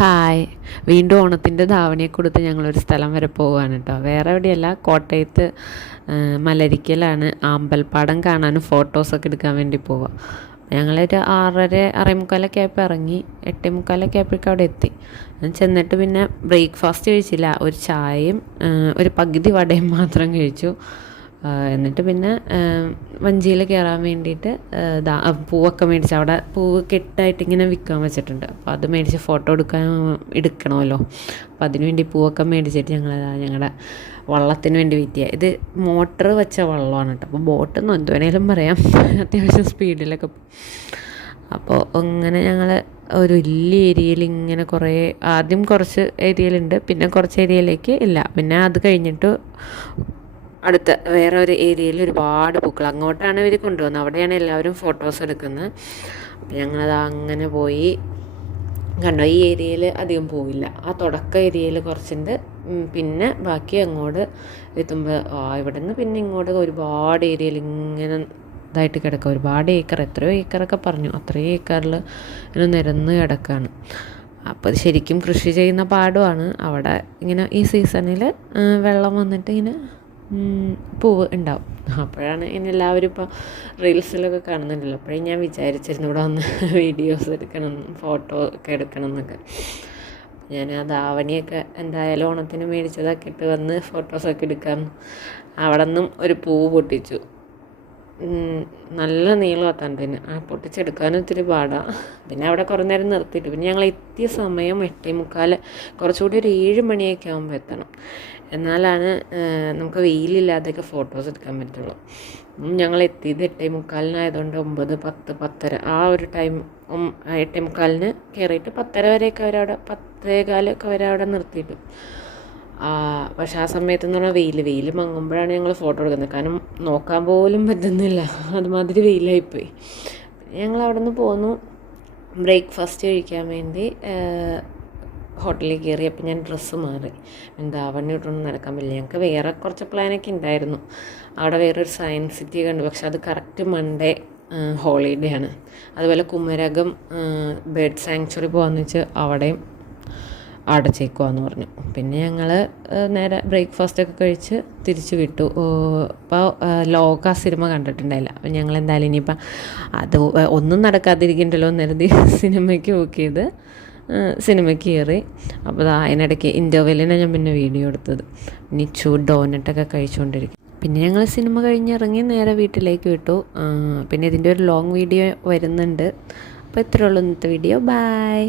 Hi, വീണ്ടും ഓണത്തിൻ്റെ ധാവണിയെ കൊടുത്ത് ഞങ്ങളൊരു സ്ഥലം വരെ പോവുകയാണ് കേട്ടോ. വേറെ എവിടെയല്ല, കോട്ടയത്ത് മലരിക്കലാണ്. ആമ്പൽപ്പാടം കാണാനും ഫോട്ടോസൊക്കെ എടുക്കാൻ വേണ്ടി പോവുക. ഞങ്ങളൊരു 6:30 6:45 ആയപ്പോൾ ഇറങ്ങി. 8:45 ആയപ്പോഴേക്കും അവിടെ എത്തി. ചെന്നിട്ട് പിന്നെ ബ്രേക്ക്ഫാസ്റ്റ് കഴിച്ചില്ല. ഒരു ചായയും ഒരു പകുതി വടയും മാത്രം കഴിച്ചു. എന്നിട്ട് പിന്നെ വഞ്ചിയിൽ കയറാൻ വേണ്ടിയിട്ട് പൂവൊക്കെ മേടിച്ച്, അവിടെ പൂവ് കെട്ടായിട്ട് ഇങ്ങനെ വിൽക്കാൻ വെച്ചിട്ടുണ്ട്. അപ്പോൾ അത് മേടിച്ച് ഫോട്ടോ എടുക്കണമല്ലോ. അപ്പോൾ അതിന് വേണ്ടി പൂവൊക്കെ മേടിച്ചിട്ട് ഞങ്ങളുടെ വള്ളത്തിന് വേണ്ടി വെയിറ്റ് ചെയ്യുക. ഇത് മോട്ടർ വെച്ച വള്ളമാണ് കേട്ടോ. അപ്പോൾ ബോട്ടെന്ന് എന്ത് വേണേലും പറയാം. അത്യാവശ്യം സ്പീഡിലൊക്കെ. അപ്പോൾ അങ്ങനെ ഞങ്ങൾ ഒരു വലിയ ഏരിയയിൽ ഇങ്ങനെ ആദ്യം കുറച്ച് ഏരിയയിലുണ്ട്, പിന്നെ കുറച്ച് ഏരിയയിലേക്ക് ഇല്ല. പിന്നെ അത് കഴിഞ്ഞിട്ട് അടുത്ത വേറെ ഒരു ഏരിയയിൽ ഒരുപാട് പൂക്കൾ, അങ്ങോട്ടാണ് ഇവർ കൊണ്ടുവന്നത്. അവിടെയാണ് എല്ലാവരും ഫോട്ടോസ് എടുക്കുന്നത്. അപ്പം ഞങ്ങളത് അങ്ങനെ പോയി കണ്ടോ. ഈ ഏരിയയിൽ അധികം പോയില്ല. ആ തുടക്ക ഏരിയയിൽ കുറച്ചുണ്ട്. പിന്നെ ബാക്കി അങ്ങോട്ട് എത്തുമ്പോൾ ഇവിടെ നിന്ന് പിന്നെ ഇങ്ങോട്ട് ഒരുപാട് ഏരിയയിൽ ഇങ്ങനെ ഇതായിട്ട് കിടക്കുക. ഒരുപാട് ഏക്കർ, എത്രയോ ഏക്കറൊക്കെ പറഞ്ഞു. അത്രയും ഏക്കറിൽ ഇങ്ങനെ നിരന്ന് കിടക്കുകയാണ്. അപ്പോൾ അത് ശരിക്കും കൃഷി ചെയ്യുന്ന പാടമാണ്. അവിടെ ഇങ്ങനെ ഈ സീസണിൽ വെള്ളം വന്നിട്ട് ഇങ്ങനെ പൂവ് ഉണ്ടാവും. അപ്പോഴാണ് ഇനി എല്ലാവരും ഇപ്പോൾ റീൽസിലൊക്കെ കാണുന്നുണ്ടല്ലോ. അപ്പോഴേ ഞാൻ വിചാരിച്ചിരുന്നു ഇവിടെ വന്ന് വീഡിയോസ് എടുക്കണം, ഫോട്ടോ ഒക്കെ എടുക്കണം എന്നൊക്കെ. ഞാൻ ആ ധാവണിയൊക്കെ എന്തായാലും ഓണത്തിന് മേടിച്ചതൊക്കെ ഇട്ട് വന്ന് ഫോട്ടോസൊക്കെ എടുക്കാം. അവിടെ നിന്നും ഒരു പൂവ് പൊട്ടിച്ചു. നല്ല നീളം തണ്ടിന്. പൊട്ടിച്ചെടുക്കാനും ഒത്തിരി പാടാണ്. പിന്നെ അവിടെ കുറേ നേരം നിർത്തിയിട്ട് പിന്നെ ഞങ്ങൾ എത്തിയ സമയം 8:45, കുറച്ചുകൂടി ഒരു 7 മണിയൊക്കെ ആകുമ്പോൾ എത്തണം. എന്നാലാണ് നമുക്ക് വെയിലില്ലാതെയൊക്കെ ഫോട്ടോസ് എടുക്കാൻ പറ്റുള്ളൂ. ഞങ്ങൾ എത്തിയത് 8:45 9, 10, 10:30 ആ ഒരു ടൈം. 8:45 കയറിയിട്ട് 10:30 വരെയൊക്കെ അവരവിടെ, 10:15 വരെ അവിടെ നിർത്തിയിട്ട്. പക്ഷെ ആ സമയത്ത് എന്ന് പറഞ്ഞാൽ വെയിൽ മങ്ങുമ്പോഴാണ് ഞങ്ങൾ ഫോട്ടോ എടുക്കുന്നത്. കാരണം നോക്കാൻ പോലും പറ്റുന്നില്ല, അതുമാതിരി വെയിലായിപ്പോയി. ഞങ്ങൾ അവിടെ നിന്ന് പോന്നു ബ്രേക്ക്ഫാസ്റ്റ് കഴിക്കാൻ വേണ്ടി. ഹോട്ടലിൽ കയറി. അപ്പോൾ ഞാൻ ഡ്രസ്സ് മാറി. ധാവണി ഇട്ടൊന്നും നടക്കാൻ പറ്റില്ല. ഞങ്ങൾക്ക് വേറെ കുറച്ച് പ്ലാനൊക്കെ ഉണ്ടായിരുന്നു. അവിടെ വേറൊരു സയൻസ് സിറ്റി കണ്ടു. പക്ഷെ അത് കറക്റ്റ് മൺഡേ ഹോളിഡേ ആണ്. അതുപോലെ കുമരകം ബേർഡ് സാങ്ച്വറി പോകാമെന്ന് വെച്ച് അവിടെയും അടച്ചേക്കുവാന്ന് പറഞ്ഞു. പിന്നെ ഞങ്ങൾ നേരെ ബ്രേക്ക്ഫാസ്റ്റൊക്കെ കഴിച്ച് തിരിച്ചു വിട്ടു. അപ്പോൾ ലോക സിനിമ കണ്ടിട്ടുണ്ടായില്ല. അപ്പം ഞങ്ങൾ എന്തായാലും ഇനിയിപ്പം അത് ഒന്നും നടക്കാതിരിക്കണ്ടല്ലോ എന്നരുതി സിനിമയ്ക്ക് ബുക്ക് ചെയ്ത് സിനിമയ്ക്ക് കയറി. അപ്പോൾ അതിനിടയ്ക്ക് ഇൻ്റർവെല്ലിനെ ഞാൻ പിന്നെ വീഡിയോ എടുത്തത്. നിച്ചു ഡോനറ്റൊക്കെ കഴിച്ചുകൊണ്ടിരിക്കും. പിന്നെ ഞങ്ങൾ സിനിമ കഴിഞ്ഞിറങ്ങി നേരെ വീട്ടിലേക്ക് വിട്ടു. പിന്നെ ഇതിൻ്റെ ഒരു ലോങ് വീഡിയോ വരുന്നുണ്ട്. അപ്പോൾ ഇത്രയേ ഉള്ളൂ ഇന്നത്തെ വീഡിയോ. ബൈ.